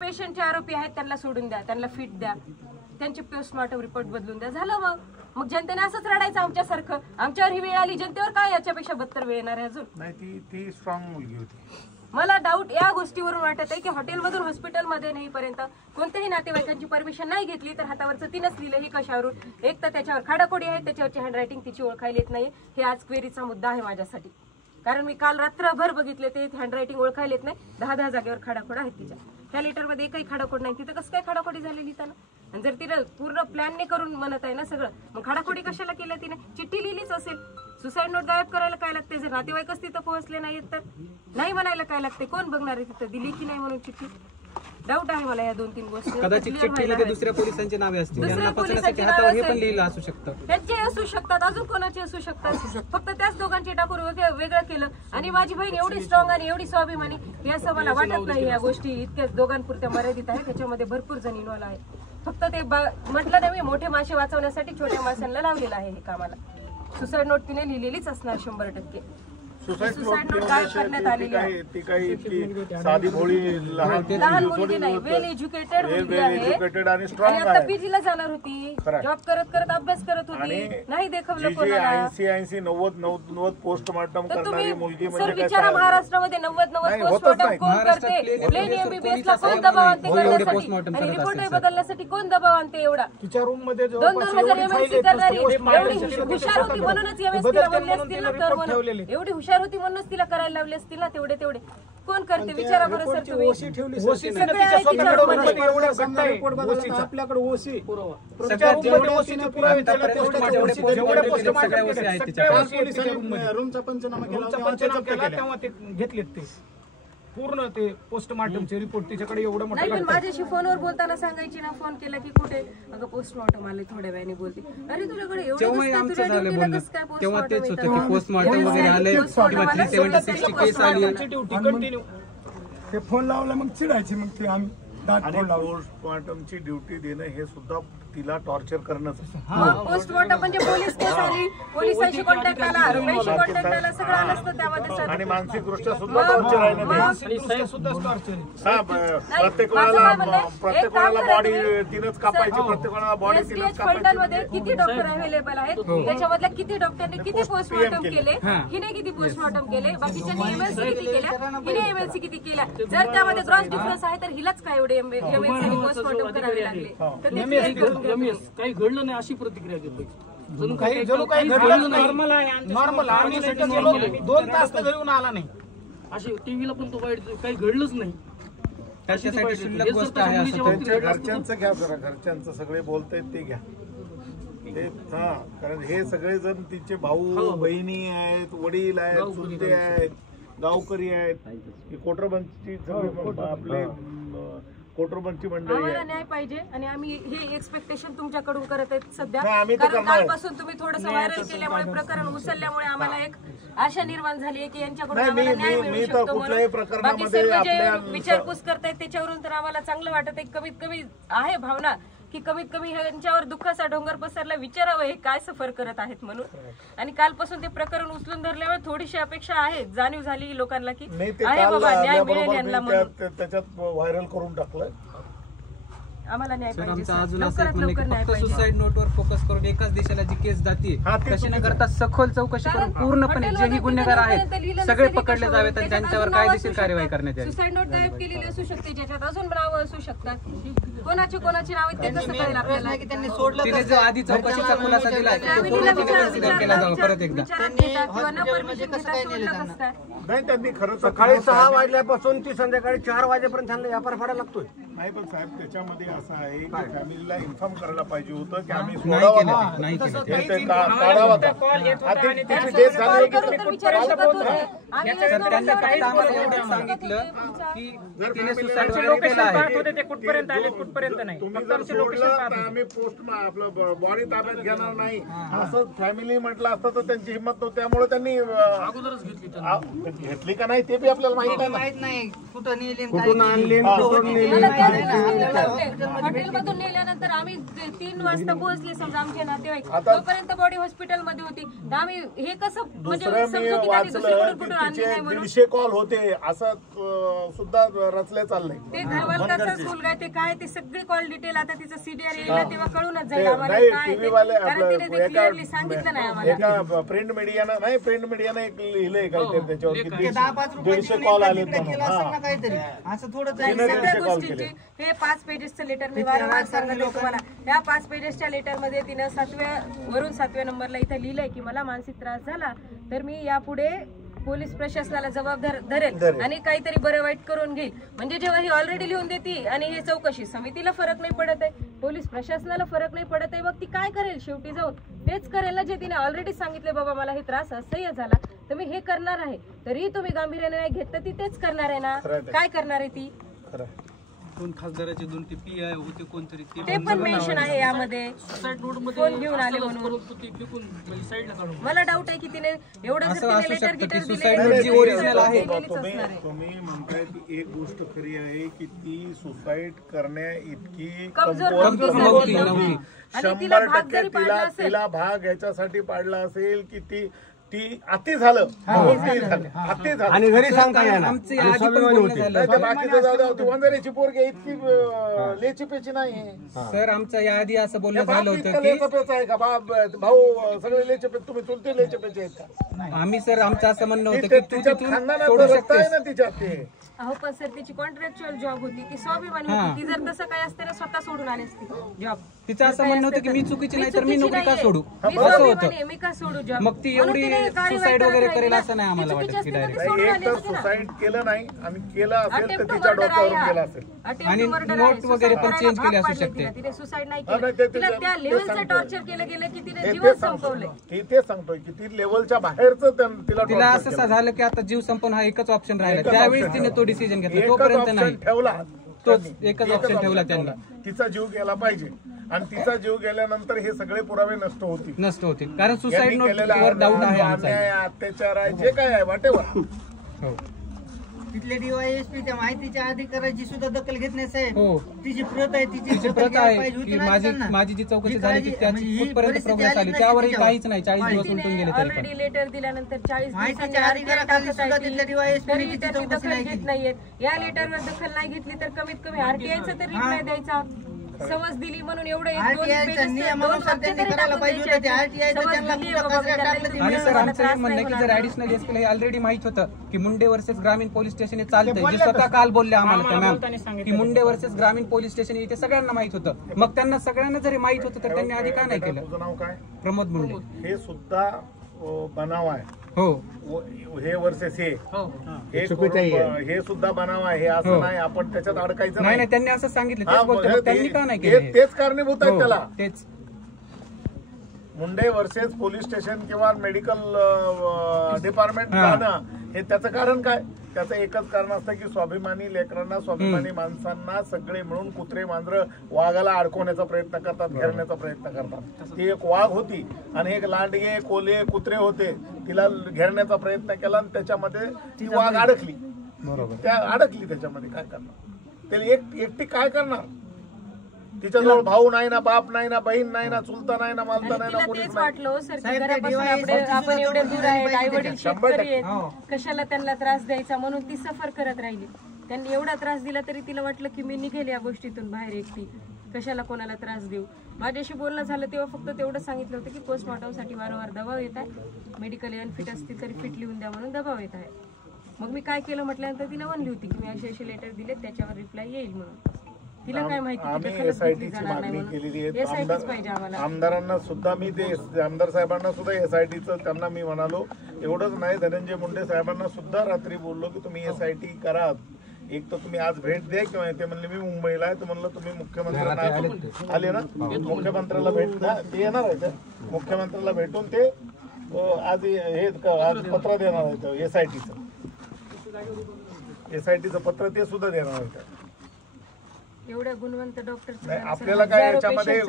पेशंटचे आरोपी आहेत त्यांना सोडून द्या, त्यांना फिट द्या, त्यांचे पोस्टमॉर्टम रिपोर्ट बदलून द्या, झालं मग जनतेने असंच रडायचं आमच्यासारखं. आमच्यावर ही वेळ आली, जनतेवर काय याच्यापेक्षा बत्तर वेळ येणार आहे अजून. नाही ती स्ट्रॉंग मुलगी होती. मला डाऊट या गोष्टीवरून वाटत आहे की हॉटेलमधून हॉस्पिटलमध्ये नेईपर्यंत कोणत्याही नातेवाईकांची परमिशन नाही घेतली तर हातावरचं तिनंच लिहिलं ही कशावरून. एक तर त्याच्यावर खाडाखोडी आहे, त्याच्यावरची हँडरायटिंग तिची ओळखायला येत नाही. हे आज क्वेरीचा मुद्दा आहे माझ्यासाठी, कारण मी काल रात्रभर बघितले ते हँडरायटिंग ओळखायला येत नाही. 10 जागेवर खाडाखोड आहेत तिच्या. ह्या लेटरमध्ये एकही खाडाखोड नाही. तिथं कसं काय खाडाखोडी झालेली त्यानं? आणि जर तिनं पूर्ण प्लॅनने करून म्हणत आहे ना सगळं, मग खाडाखोडी कशाला केलं तिने? चिठ्ठी लिहिलीच असेल. सुसाईड नोट गायब करायला काय लागते? जर नातेवाईकच तिथं पोहोचले नाहीत तर नाही म्हणायला काय लागते? कोण बघणार आहे तिथं दिली की नाही म्हणून चिठ्ठी? डाऊट आहे मला या 2-3 गोष्टी. कदाचित चिठ्ठीमध्ये दुसऱ्या पोलिसांचे नावे असतील, त्यांना पकडण्यासाठी हातावर हे पण लिहिलं असू शकतं. त्यांचे असू शकतात, अजून कोणाचे असू शकतात. फक्त त्याच दोघांचे टाकून वेगळं केलं. आणि माझी बहीण एवढी स्ट्रॉंग आणि एवढी स्वाभिमानी हे असं मला वाटत नाही. या गोष्टी इतक्याच दोघांपुरत्या मर्यादित आहे, त्याच्यामध्ये भरपूर जण इन्व्हॉल्व आहे. फक्त ते म्हटलं नाही, मोठे मासे वाचवण्यासाठी छोट्या माशांना लावलेलं आहे हे कामाला. सुसाईड नोट तिने लिहिलेलीच असणार 100%. सुसाईड नोट करण्यात आलेली आहे. ती काही साधी भोळी लहान मुलगी नाही, वेल एज्युकेटेड मुलगी आहे आणि स्ट्रॉंग आता पीजीला जाणार होती, जॉब करत करत अभ्यास करत होती. नाही देखवलं कोणाला. 80-90 पोस्टमॉर्टम करणारी मुलगी म्हणजे काय? विचारा महाराष्ट्रामध्ये 90 पोस्टमॉर्टम कोण करते? प्लेन एमबीबीएस ला कोण दबाव आणते करण्यासाठी? आणि रिपोर्ट बदलण्यासाठी कोण दबाव आणते? एवढा तिच्या रूम मध्ये 2,000 एमएससी करणारी एवढी हुशार होती म्हणूनच एमएससी ला बनली असतील ना. कर म्हणून एवढी हुशार होती म्हणूनच तिला करायला लावले असतील ना तेवढे कोण करते? विचारा बरं सर तुम्ही. आपल्याकडे ओसी रूमचा पंचनामा केला तेव्हा ते घेतलेत ते पूर्ण ते पोस्टमॉर्टमचे रिपोर्ट तिच्याकडे एवढं मोठं. नाही पण माझ्याशी फोनवर बोलताना सांगायची ना, फोन केला की कुठे? अगं पोस्टमॉर्टम आले, थोड्या वेळाने बोलते. अरे तुझ्याकडे तेव्हा तेच होतं की पोस्टमॉर्टम वगैरे आले किंवा 376 केस आली. ते फोन लावला मग चिडायची, मग ते आम्ही पोस्टमॉर्टमची ड्युटी देणं हे सुद्धा तिला टॉर्चर करणं. पोस्टमॉर्टम म्हणजे पोलीस केस आली, पोलिसांशी कॉन्टॅक्ट आला, आरोपीशी कॉन्टॅक्ट आला, सगळं आलं त्यामध्ये. आणि मानसिक दृष्ट्या सुद्धा टॉर्चर आहे ना. प्रत्येक वेळेला बॉडी तिनंच कापायची, प्रत्येक वेळेला बॉडी तिनंच मध्ये किती डॉक्टर अवेलेबल आहेत, त्याच्यामधल्या किती डॉक्टरने किती पोस्टमॉर्टम केले, हिने किती पोस्टमॉर्टम केले, बाकीच्यांनी एमएलसी किती केल्या, हिने एमएलसी किती केल्या. जर त्यामध्ये क्रॉस डिफरन्स आहे तर हिलाच काय एवढे एमएलसी पोस्टमॉर्टम करावे लागले. काही घडलं नाही अशी प्रतिक्रिया देतो. नॉर्मल आम्ही 2 तास तर घरी आला नाही. अशी टीव्हीला पण तो वाईट काही घडलंच नाही. त्याच्यासाठी शिल्लक गोष्ट आहे असं. घरच्यांचं घ्या जरा, घरच्यांचं सगळे बोलतायत ते घ्या. ते कारण हे सगळे जण तिचे भाऊ बहिणी आहेत, वडील आहेत, चुलते आहेत, गावकरी आहेत, कोटरबंदची आपले कोटरबंदची मंडळी. आम्हाला न्याय पाहिजे आणि आम्ही हे एक्सपेक्टेशन तुमच्याकडून करत आहेत सध्या. कारण कालपासून तुम्ही थोडंसं व्हायरल केल्यामुळे, प्रकरण उचलल्यामुळे आम्हाला एक आशा निर्माण झाली आहे की यांच्याकडून आम्हाला न्याय मिळू शकतो म्हणून. बाकी सर्व जे विचारपूस करतायत त्याच्यावरून तर आम्हाला चांगलं वाटत आहे. कमीत कमी आहे भावना की कमीत कमी यांच्यावर दुःखाचा डोंगर पसरला, विचारावं हे काय सफर करत आहेत म्हणून. आणि कालपासून ते प्रकरण उचलून धरल्यामुळे थोडीशी अपेक्षा आहे, जाणीव झाली लोकांना की आहे बाबा न्याय मिळेल यांना म्हणून. त्याच्यात व्हायरल करून टाकलं. आम्हाला न्याय पाहिजे, अजून असं फक्त सुसाईड नोटवर फोकस करून एकाच दिशेला जी केस जाते तशी न करता सखोल चौकशी करून पूर्णपणे जेही गुन्हेगार आहेत सगळे पकडले जावेत आणि त्यांच्यावर कायदेशीर कार्यवाही करण्यात यावी. सुसाईड नोट गायब केलेली असू शकते, ज्याच्यात अजून नावं असू शकतात. कोणाची नाव ते कसं कळेल आपल्याला? तिने जो आधी चौकशीचा खुलासा दिला केला जावा परत एकदा. नाही त्यांनी खरं सकाळी 6 वाजल्यापासून ती संध्याकाळी 4 वाजेपर्यंत त्यांना व्यापार फाडायला लागतोय. नाही पण साहेब त्याच्यामध्ये असं आहे की फॅमिलीला इन्फॉर्म करायला पाहिजे होतं की आम्ही नाही केलं. सांगितलं की तिने सुसाईड केला आहे. कुठपर्यंत आले कुठपर्यंत नाही. आम्ही पोस्ट आपलं बॉडी ताब्यात घेणार नाही असं फॅमिली म्हटलं असतं तर त्यांची हिंमत नव्हती. त्यामुळे त्यांनी अगोदरच घेतली का नाही ते बी आपल्याला माहित नाही. कुठून आणली हॉटेलमधून नेल्यानंतर आम्ही 3 वाजता पोहोचले समजा आमचे नातेवाईक, तोपर्यंत बॉडी हॉस्पिटलमध्ये होती. तर आम्ही हे कसं म्हणजे दुसरं मी समजू की त्यांनी वाचलं दुसरीकडून की कुठून आणली तिचे नाही म्हणून. 150 कॉल होते असं सुद्धा रचले चाललंय. ते घरवालकाचा मुलगा ते काय ते सगळी कॉल डिटेल आता तिचं सीडीआर येईल तेव्हा कळूनच जाईल ते आम्हाला नाही काय टीव्ही ते. वाले कारण तिने ते क्लिअरली सांगितलं नाही आम्हाला. एका प्रिंट मीडियानं एक लिहिलंय काहीतरी त्याच्यावर की 150 कॉल आले असं थोडं सगळ्या गोष्टींची हे 5 पेजेसचं लेटर मी वारंवार सांगते तुम्हाला. या 5 पेजेसच्या लेटरमध्ये तिनं 7व्या नंबरला इथं लिहिलंय की मला मानसिक त्रास झाला तर मी यापुढे पोलीस प्रशासनाला जबाबदार धरेल आणि काहीतरी बरं वाईट करून घेईल. म्हणजे जेव्हा ही ऑलरेडी लिहून देते आणि हे चौकशी समितीला फरक नाही पडत आहे, पोलीस प्रशासनाला फरक नाही पडत आहे, मग ती काय करेल शेवटी जाऊन तेच करेल ना जे तिने ऑलरेडी सांगितले बाबा मला हे त्रास असह्य झाला तर मी हे करणार आहे. तरी तुम्ही गांभीर्याने नाही घेत तर ती तेच करणार आहे ना. काय करणार आहे ती? 2 खासदाराचे 2 ते PI होते कोणतरी ते पण मेन्शन आहे यामध्ये. कोण घेऊन आले म्हणून मला डाऊट आहे की तिने एवढं जर तिने लेटर गिटर तुम्ही म्हणताय ती एक गोष्ट खरी आहे की ती सुसाईड करण्या इतकी कमजोर कमजोर नव्हती. आणि 100% तिला भाग याच्यासाठी पाडला असेल की ती अति झालं आणि घरी सांगता येणार आमचे आधी पण बोलणं झालं. बाकीचं जाऊ द्या. ती वंजारीची पोरगी इतकी लेचीपेची नाही. सर आमच्या याआधी असं बोलणं झालं होतं की लेचपेच आहे का भाऊ सगळे लेचपे तुम्ही चुलते लेचपेचे आहेत का? आम्ही सर आमचं असं म्हणणं होतं की तू तिच्या तिथून खानदानात सोडू रस्ता आहे शकतेस. ना तिच्यात ते. अहो पण सर तिची कॉन्ट्रॅक्च्युअल जॉब होती, ती स्वाभिमानी होती. ती जर तसं काय असते ना स्वतः सोडून आली असती जॉब. तिचं असं म्हणणं होतं की मी चुकीची नाही तर मी नोकरी का सोडू मी असं स्वाभिमानी होतं. आहे, मी का सोडू जॉब. मग ती एवढी सुसाईड वगैरे करेल असं नाही आम्हाला वाटत की डायरेक्ट. एक तर सुसाईड केलं नाही आणि केलं असेल तर तिच्या डोक्यावरून केलं असेल. आणि नोट वगैरे पण चेंज केली असू शकते. तिने सुसाईड नाही नाही, केलं, ते तिला त्या लेवलचं टॉर्चर केलं गेलं की तिने जीवन संपवलंय. तेच सांगतोय की ती लेवलच्या बाहेरचं तिला तिला असं झालं की आता जीव संपवणं हा एकच ऑप्शन राहिला. त्यावेळेस तिने तो डिसिजन घेतला, तोपर्यंत नाही. ठेवला तोच एकच ऑप्शन ठेवला त्यांनी. तिचा जीव गेला पाहिजे आणि तिचा जीव गेल्यानंतर हे सगळे पुरावे नष्ट होतील. नष्ट होतील कारण सुसाईड यांनी नोट केलेला वर डाऊट आहे आमचा. अन्याय, अत्याचार आहे जे काय आहे वाटेवर हो तिथले DYSP त्या माहितीच्या अधिकाराची सुद्धा दखल घेत नाही साहेब. हो तिची प्रत आहे तिची प्रत आहे की माझी जी चौकशी झाली की त्याची कुठपर्यंत प्रोग्रेस आली त्यावरही काहीच नाही. 40 दिवस उलटून गेले तरी पण. ऑलरेडी लेटर दिल्यानंतर 40 माहितीच्या अधिकाराखाली सुद्धा तिथल्या DYSP तरी ने त्याची दखल घेत नाहीयेत. या लेटरवर दखल नाही घेतली तर कमीत कमी RTIचा तरी रिप्लाय द्यायचा. समज दिली म्हणून एवढं 1-2 आणि सर आमचं हे म्हणणं आहे की जर ऍडिशनल एसपी हे ऑलरेडी माहित होतं की मुंडे वर्सेस ग्रामीण पोलीस स्टेशन हे चालतंय, जे स्वतः काल बोलले आम्हाला त्या मॅम की मुंडे वर्सेस ग्रामीण पोलीस स्टेशन इथे सगळ्यांना माहित होतं. मग त्यांना सगळ्यांना जरी माहित होतं तर त्यांनी आधी का नाही केलं? तुझं नाव काय? प्रमोद मुंडे. हे सुद्धा बनाव आहे. हो हे वर्सेस हे हे सुद्धा बनाव आहे. हे असं नाही आपण त्याच्यात अडकायचं नाही नाही त्यांनी असं सांगितलं तेच बोलतो. मग त्यांनी का नाही केलं? तेच कारणीभूत आहे त्याला. तेच मुंडे वर्सेस पोलीस स्टेशन किंवा मेडिकल डिपार्टमेंट जाणं हे त्याचं कारण काय? त्याचं एकच कारण असतं की स्वाभिमानी लेकरांना, स्वाभिमानी माणसांना सगळे मिळून कुत्रे मांजरं वाघाला अडकवण्याचा प्रयत्न करतात, घेरण्याचा प्रयत्न करतात. ती एक वाघ होती आणि एक लांडगे कोले कुत्रे होते, तिला घेरण्याचा प्रयत्न केला आणि त्याच्यामध्ये ती वाघ अडकली. बरोबर, त्या अडकली त्याच्यामध्ये. काय करणार त्याला? एकटी काय करणार? तिच्याजवळ भाऊ नाही ना, बाप नाही ना, बहीण नाही ना, चुलता नाही ना, मालता नाही ना, कोणीच नाही. वाटलं सर की घरापासून आपण एवढे दूर आहेत, आई वडील शेतकरी आहेत, कशाला त्यांना त्रास द्यायचा म्हणून ती सफर करत राहिली. त्यांनी एवढा त्रास दिला तरी तिला वाटलं की मी निघेल या गोष्टीतून बाहेर एकटी, कशाला कोणाला त्रास देऊ. माझ्याशी बोलणं झालं तेव्हा फक्त तेवढं सांगितलं होतं की पोस्टमॉर्टमसाठी वारंवार दबाव येत आहे, मेडिकल अनफिट असतील तरी फिट लिहून द्या म्हणून दबाव येत आहे. मग मी काय केलं म्हटल्यानंतर तिने म्हणली होती की मी असे लेटर दिले त्याच्यावर रिप्लाय येईल म्हणून. तिला काय माहिती आम्ही SITची मागणी केलेली आहे. आमदारांना सुद्धा मी ते आमदार साहेबांना सुद्धा SITचं त्यांना मी म्हणालो. एवढंच नाही, धनंजय मुंडे साहेबांना सुद्धा रात्री बोललो की तुम्ही SIT करा. एक तर तुम्ही आज भेट द्या किंवा ते म्हणले मी मुंबईला आहे, तर म्हणलं तुम्ही मुख्यमंत्र्यांना आले ना, मुख्यमंत्र्याला भेट ते येणार आहे. मुख्यमंत्र्याला भेटून ते आज हे आज पत्र देणार आहेत SITचं पत्र ते सुद्धा देणार आहेत. एवढ्या गुणवंत डॉक्टर आपल्याला काय याच्यामध्ये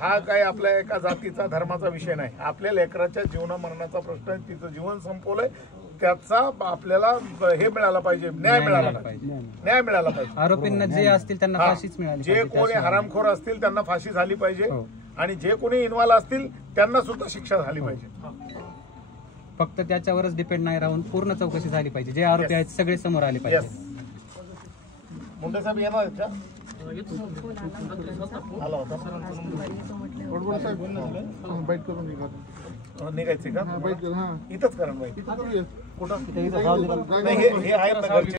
हा काय आपल्या एका जातीचा धर्माचा विषय नाही. आपल्या लेकराच्या जीवना मरणाचा प्रश्न आहे. तिचं जीवन संपवलंय, त्याचा आपल्याला हे मिळाला पाहिजे, न्याय मिळाला पाहिजे, न्याय मिळाला पाहिजे. आरोपींना जे असतील त्यांना हा. फाशीच मिळाली जे पाहिजे. कोणी हरामखोर असतील त्यांना फाशी झाली पाहिजे हो. आणि जे कोणी इन्व्हॉल्व असतील त्यांना सुद्धा शिक्षा झाली पाहिजे. फक्त त्याच्यावरच डिपेंड नाही राहून पूर्ण चौकशी झाली पाहिजे. जे आरोपी आहेत सगळे समोर आले पाहिजे. मुंडे साहेब येणार आहेत का? आला होता निघायचे का? इथंच करा बाईट. कुठं? नाही, हे आहेत ना घरचे.